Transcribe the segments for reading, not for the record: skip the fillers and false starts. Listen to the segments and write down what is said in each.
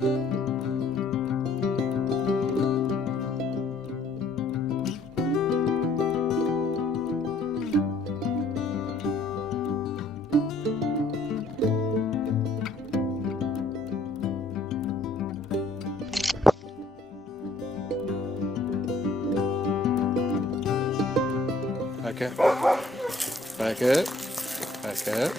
Back up, back up, back up.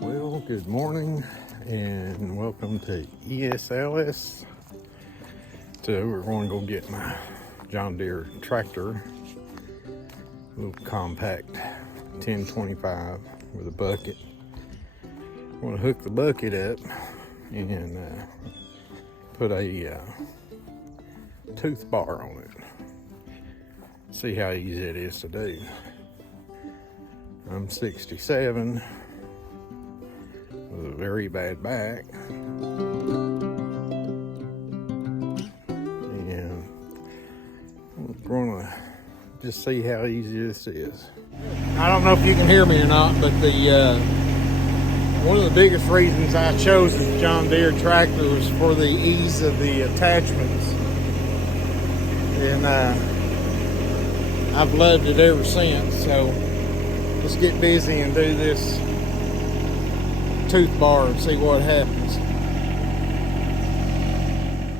Well, good morning and welcome to ESLS. So we're going to go get my John Deere tractor, a little compact 1025 with a bucket. I'm going to hook the bucket up and put a tooth bar on it. See how easy it is to do. I'm 67 with a very bad back, and we're gonna just see how easy this is. I don't know if you can hear me or not, but one of the biggest reasons I chose the John Deere tractor was for the ease of the attachments, and I've loved it ever since. So let's get busy and do this tooth bar and see what happens.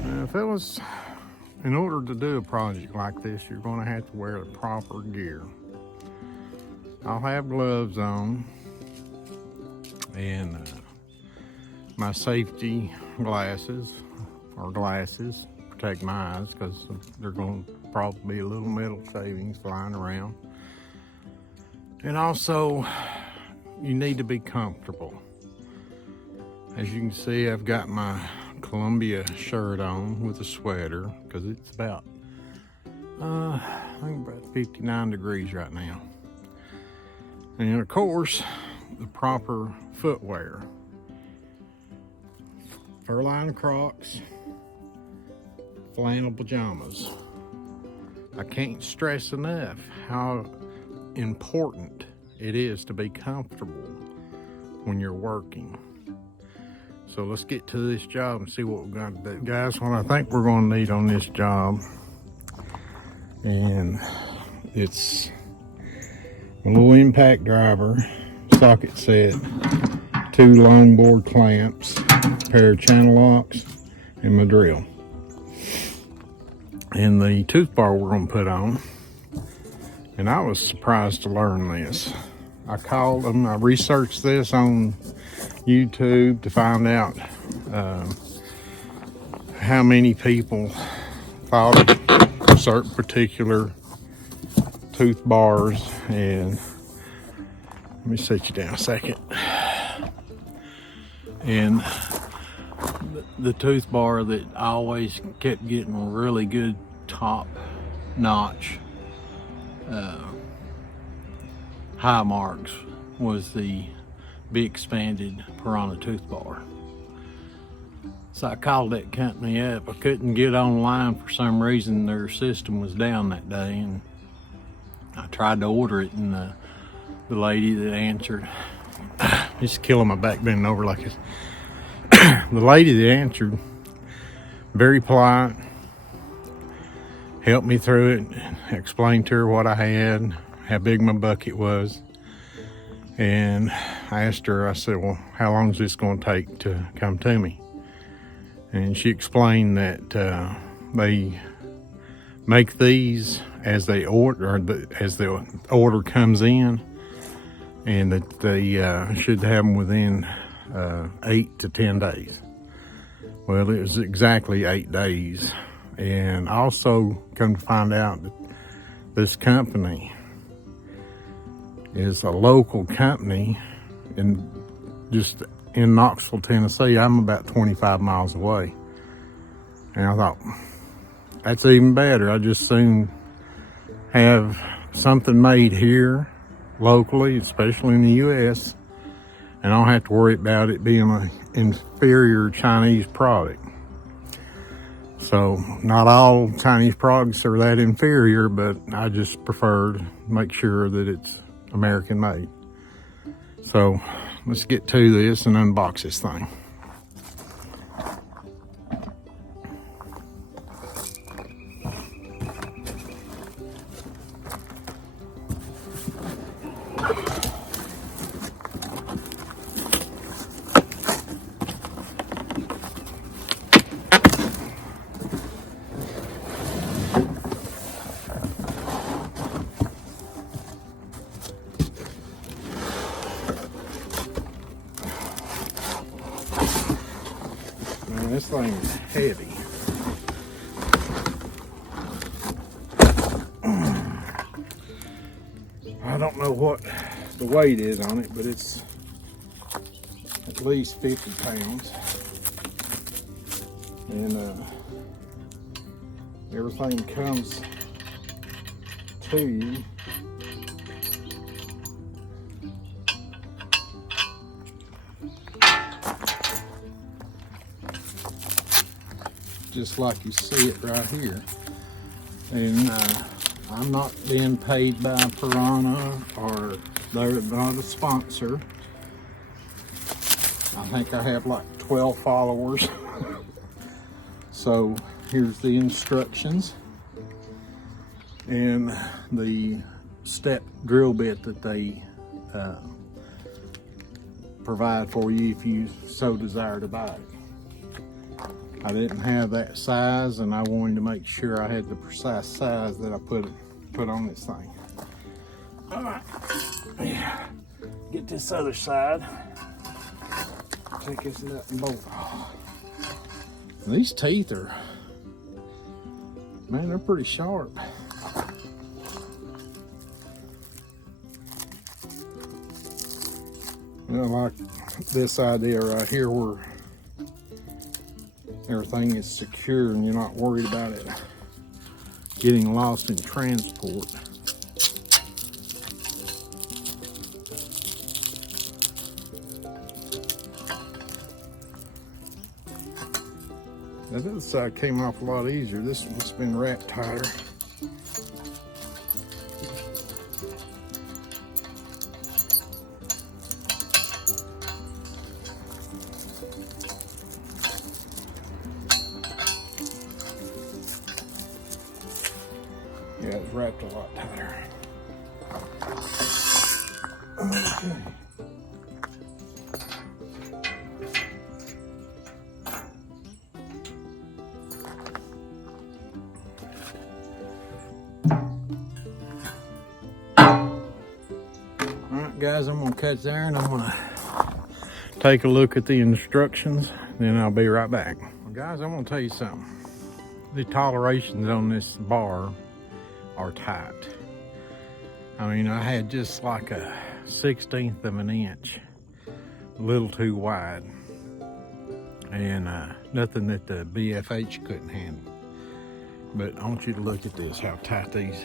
Now, fellas, in order to do a project like this, you're going to have to wear the proper gear. I'll have gloves on and my safety glasses, protect my eyes because they're going to probably be a little metal shavings flying around. And also, you need to be comfortable. As you can see, I've got my Columbia shirt on with a sweater because it's about, I think about 59 degrees right now. And of course, the proper footwear. Fur-lined Crocs, flannel pajamas. I can't stress enough how important it is to be comfortable when you're working. So let's get to this job and see what we're going to do. Guys, what I think we're going to need on this job, and it's a little impact driver, socket set, 2 long board clamps, a pair of channel locks, and my drill. And the tooth bar we're going to put on. And I was surprised to learn this. I called them, I researched this on YouTube to find out how many people thought of certain particular tooth bars. And let me set you down a second. And the tooth bar that I always kept getting really good top notch high marks was the BXPANDED Piranha Tooth Bar. So I called that company up. I couldn't get online for some reason. Their system was down that day, and I tried to order it, and the lady that answered, just killing my back bending over like this. The lady that answered, very polite, helped me through it, explained to her what I had, how big my bucket was. And I asked her, I said, well, how long is this going to take to come to me? And she explained that they make these as they order, or as the order comes in, and that they should have them within 8 to 10 days. Well, it was exactly 8 days. And also come to find out that this company is a local company just in Knoxville, Tennessee. I'm about 25 miles away. And I thought, that's even better. I just soon have something made here locally, especially in the US, and I don't have to worry about it being an inferior Chinese product. So not all Chinese products are that inferior, but I just prefer to make sure that it's American made. So let's get to this and unbox this thing. Man, this thing is heavy. I don't know what the weight is on it, but it's at least 50 pounds. And everything comes to you. Just like you see it right here. And I'm not being paid by Piranha, or they're not a sponsor. I think I have like 12 followers. So here's the instructions and the step drill bit that they provide for you if you so desire to buy it. I didn't have that size, and I wanted to make sure I had the precise size that I put on this thing. All right, yeah. Get this other side. Take this nut and bolt. These teeth are, man, they're pretty sharp. I like this idea right here where everything is secure and you're not worried about it getting lost in transport. That other side came off a lot easier. This one's been wrapped tighter. Yeah, it's wrapped a lot tighter. Okay. Alright guys, I'm gonna cut there and I'm gonna take a look at the instructions, then I'll be right back. Well guys, I'm gonna tell you something. The tolerations on this bar are tight. I mean, I had just like a 1/16 of an inch, a little too wide, and nothing that the BFH couldn't handle. But I want you to look at this, how tight these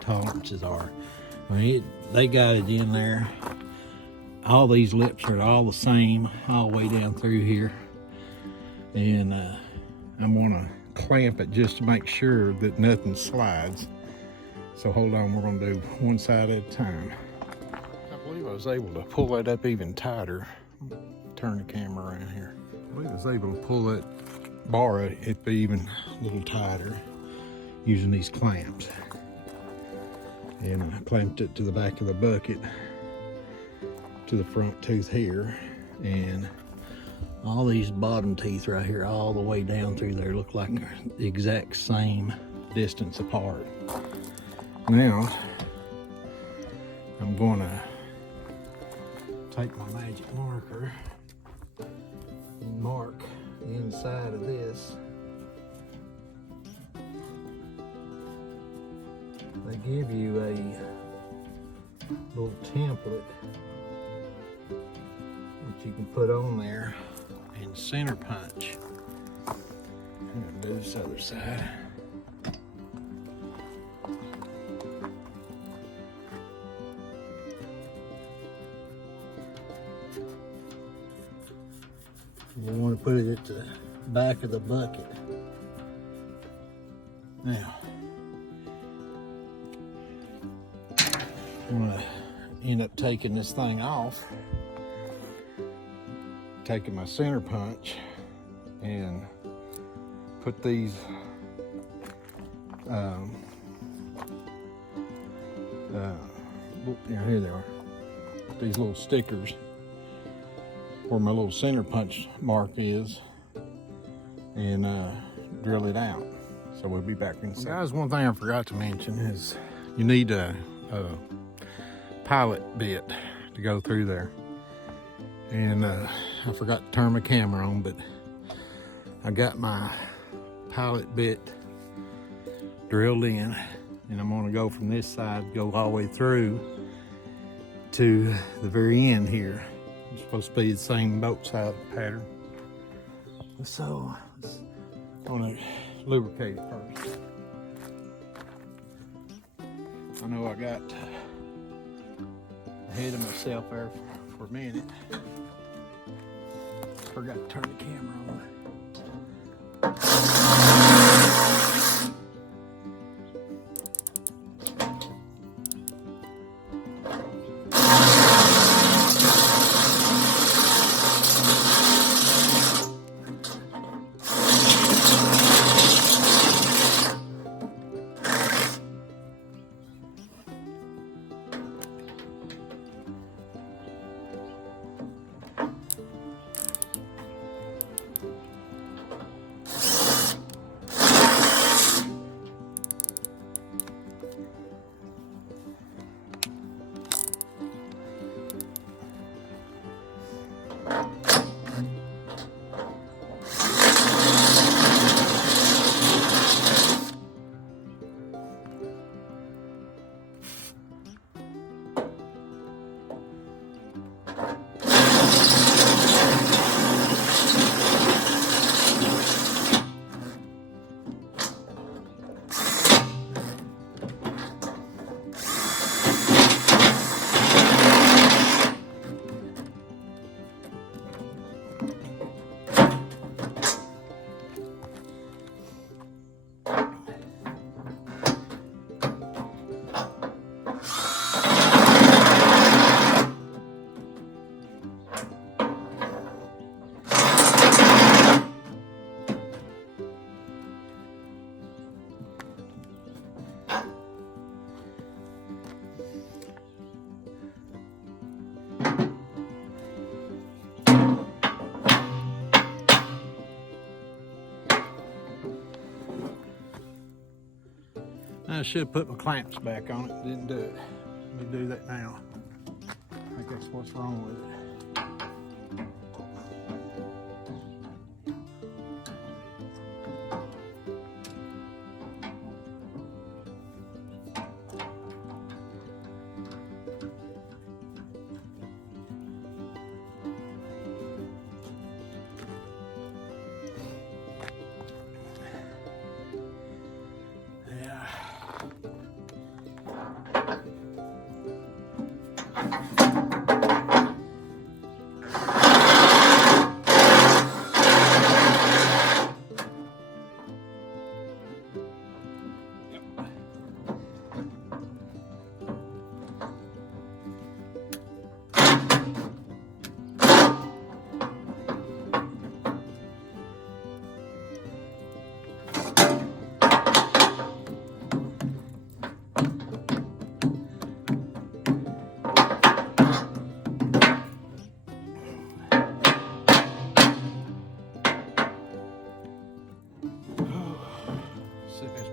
tolerances are. I mean, they got it in there. All these lips are all the same, all the way down through here. And I'm gonna clamp it just to make sure that nothing slides. So hold on, we're gonna do one side at a time. I believe I was able to pull that up even tighter. Turn the camera around here. I believe I was able to pull that bar it be even a little tighter using these clamps. And I clamped it to the back of the bucket to the front tooth here, and all these bottom teeth right here all the way down through there look like they're the exact same distance apart. Now I'm gonna take my magic marker and mark the inside of this. They give you a little template that you can put on there and center punch. I'm gonna do this other side. You want to put it at the back of the bucket. Now, I'm going to end up taking this thing off, taking my center punch and put these here they are, these little stickers where my little center punch mark is, and drill it out. So we'll be back in a second. Guys, one thing I forgot to mention is you need a pilot bit to go through there, and I forgot to turn my camera on, but I got my pilot bit drilled in, and I'm going to go from this side, go all the way through to the very end here. It's supposed to be the same both side pattern. So I'm going to lubricate it first. I know I got ahead of myself there for a minute. Forgot to turn the camera on. I should have put my clamps back on it, didn't do it. Let me do that now. I think that's what's wrong with it.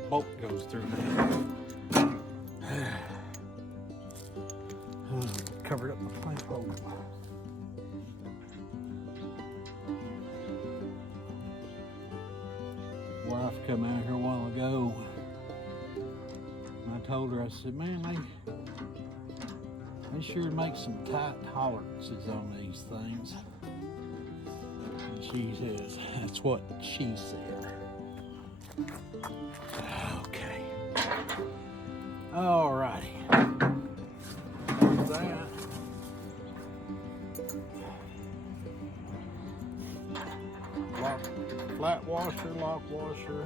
Bolt goes through there. Covered up my clamp hole. Wife come out here a while ago, and I told her, I said, man, they sure make some tight tolerances on these things. And she says, that's what she said. Okay. Alrighty. That. Flat washer, lock washer,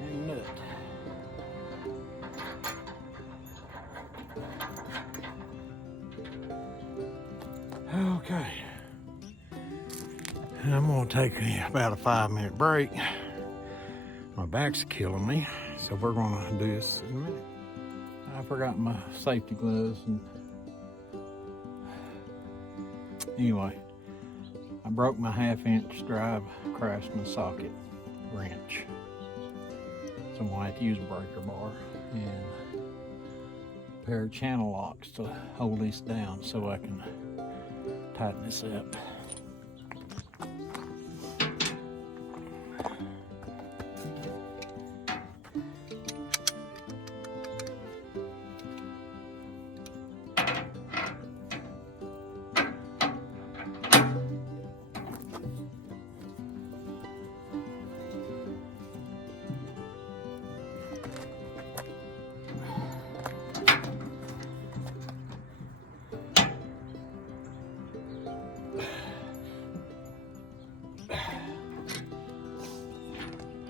and nut. Okay. I'm gonna take about a 5-minute break. My back's killing me, so we're gonna do this in a minute. I forgot my safety gloves, and anyway, I broke my 1/2-inch drive Craftsman socket wrench. So I'm gonna have to use a breaker bar and a pair of channel locks to hold this down so I can tighten this up.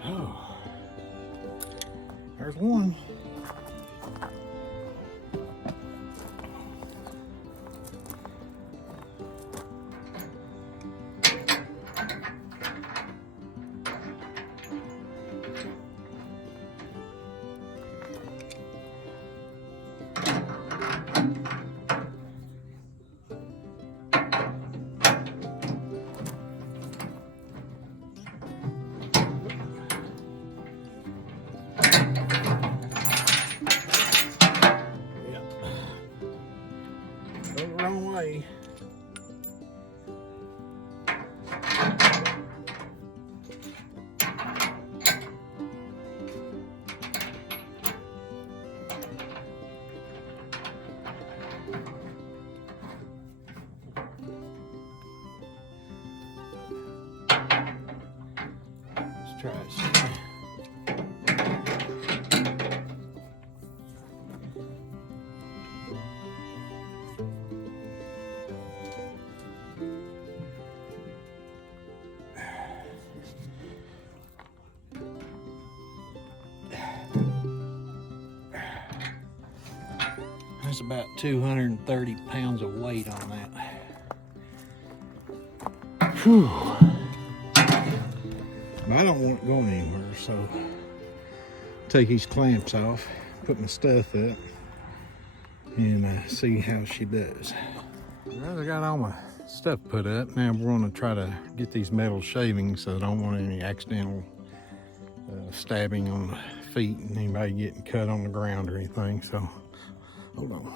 Oh, there's one. Go the wrong way. Let's try this. There's about 230 pounds of weight on that. Whew. I don't want it going anywhere, so take these clamps off, put my stuff up, and see how she does. Well, I got all my stuff put up. Now we're going to try to get these metal shavings, so I don't want any accidental stabbing on the feet and anybody getting cut on the ground or anything. So hold on.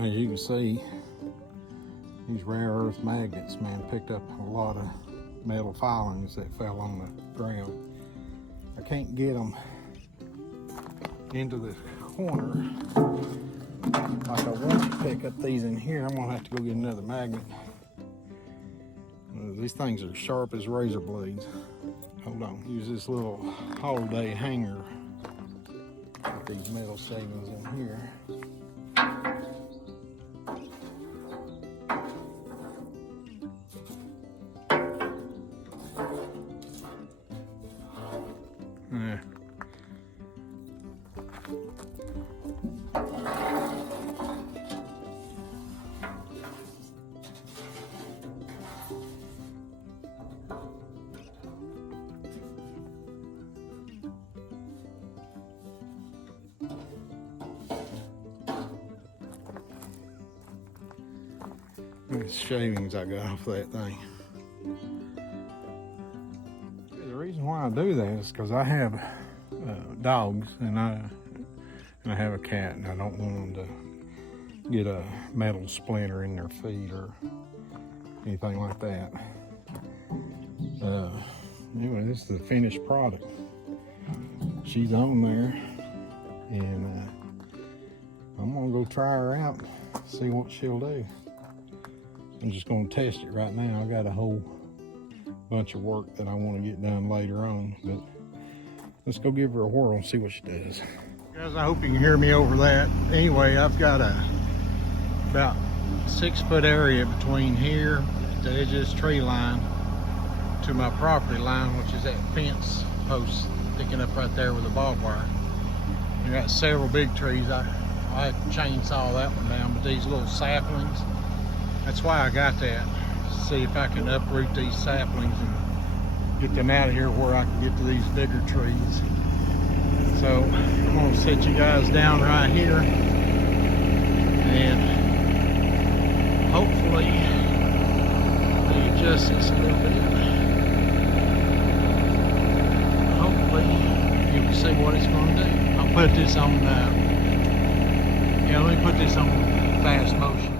As you can see, these rare earth magnets, man, picked up a lot of metal filings that fell on the ground. I can't get them into the corner like I want to pick up these in here. I'm gonna have to go get another magnet. These things are sharp as razor blades. Hold on, use this little holiday hanger. Put these metal shavings in here. These shavings I got off that thing. The reason why I do that is because I have dogs, and I have a cat, and I don't want them to get a metal splinter in their feet or anything like that. Anyway, this is the finished product. She's on there, and I'm gonna go try her out, see what she'll do. I'm just gonna test it right now. I got a whole bunch of work that I want to get done later on, but let's go give her a whirl and see what she does. Guys, I hope you can hear me over that. Anyway, I've got about 6 foot area between here at the edge of this tree line to my property line, which is that fence post sticking up right there with the barbed wire. I got several big trees. I had to chainsaw that one down, but these little saplings, that's why I got that. See if I can uproot these saplings and get them out of here where I can get to these bigger trees. So I'm gonna set you guys down right here, and hopefully they adjust this a little bit. Hopefully you can see what it's gonna do. I'll put this on, let me put this on fast motion.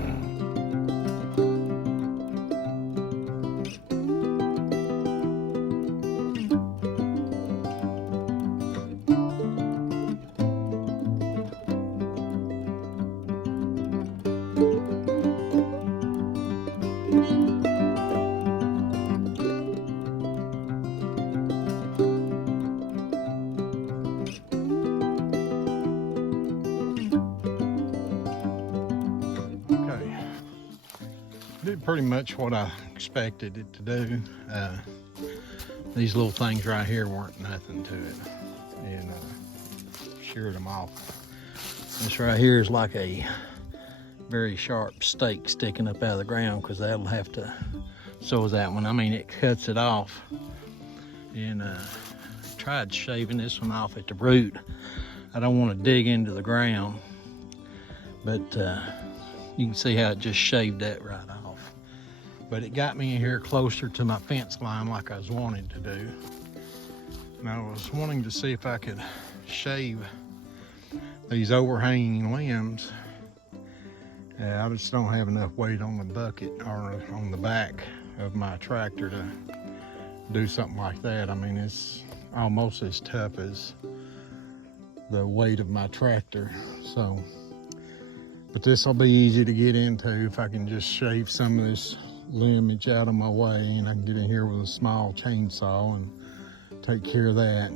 Did pretty much what I expected it to do. These little things right here weren't nothing to it, and sheared them off. This right here is like a very sharp stake sticking up out of the ground, because that'll have to, so is that one. I mean, it cuts it off. And tried shaving this one off at the root. I don't want to dig into the ground, but you can see how it just shaved that right off. But it got me in here closer to my fence line like I was wanting to do. And I was wanting to see if I could shave these overhanging limbs. I just don't have enough weight on the bucket or on the back of my tractor to do something like that. I mean, it's almost as tough as the weight of my tractor. So, but this will be easy to get into if I can just shave some of this limbage out of my way, and I can get in here with a small chainsaw and take care of that,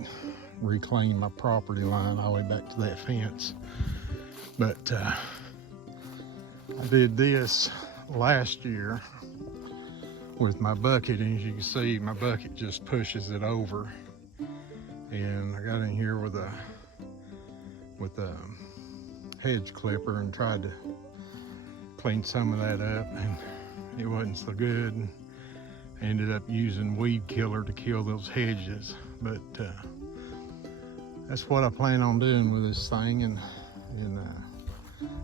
reclaim my property line all the way back to that fence. But I did this last year with my bucket, and as you can see, my bucket just pushes it over. And I got in here with a hedge clipper and tried to clean some of that up, and it wasn't so good. I ended up using weed killer to kill those hedges, but that's what I plan on doing with this thing. And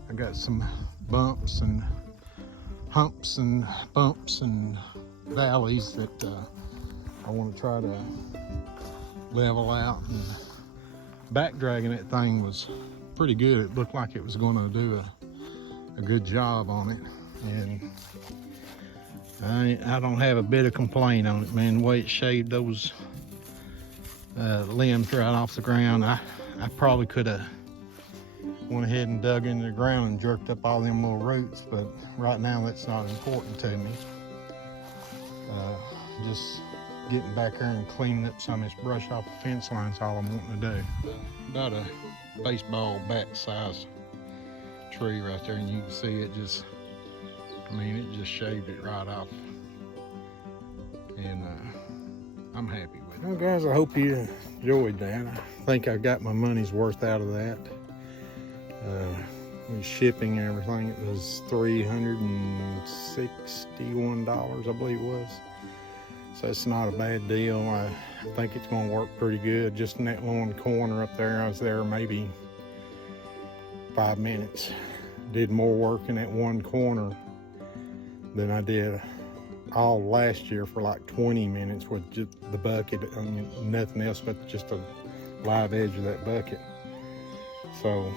I got some bumps and humps and bumps and valleys that I want to try to level out. And back dragging that thing was pretty good. It looked like it was going to do a good job on it, and I don't have a bit of complaint on it, man. The way it shaved those limbs right off the ground, I probably could have went ahead and dug into the ground and jerked up all them little roots, but right now that's not important to me. Just getting back there and cleaning up some of this brush off the fence line is all I'm wanting to do. About a baseball bat size tree right there, and you can see it just, I mean, it just shaved it right off. And I'm happy with it. Well, guys, I hope you enjoyed that. I think I got my money's worth out of that. With shipping and everything, it was $361, I believe it was. So it's not a bad deal. I think it's gonna work pretty good. Just in that one corner up there, I was there maybe 5 minutes. Did more work in that one corner than I did all last year for like 20 minutes with just the bucket. I mean, nothing else but just a live edge of that bucket. So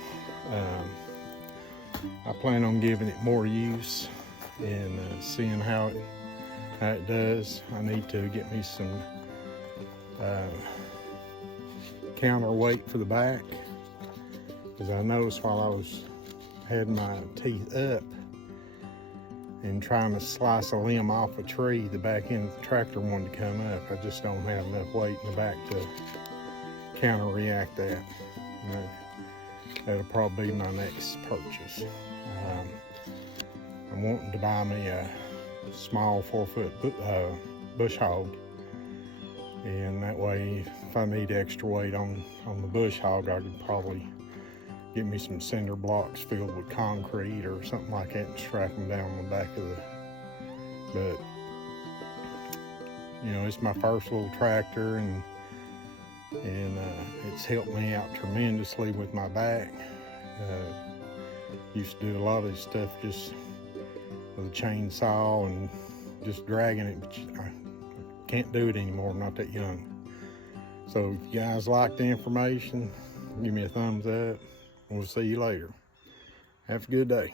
I plan on giving it more use and seeing how it does. I need to get me some counterweight for the back, because I noticed while I was had my teeth up and trying to slice a limb off a tree, the back end of the tractor wanted to come up. I just don't have enough weight in the back to counter react that. That'll probably be my next purchase. I'm wanting to buy me a small 4-foot bush hog, and that way if I need extra weight on the bush hog, I could probably get me some cinder blocks filled with concrete or something like that and strap them down on the back of the, but you know, it's my first little tractor, and it's helped me out tremendously with my back. Used to do a lot of this stuff just with a chainsaw and just dragging it, but I can't do it anymore. I'm not that young. So if you guys like the information, give me a thumbs up. We'll see you later. Have a good day.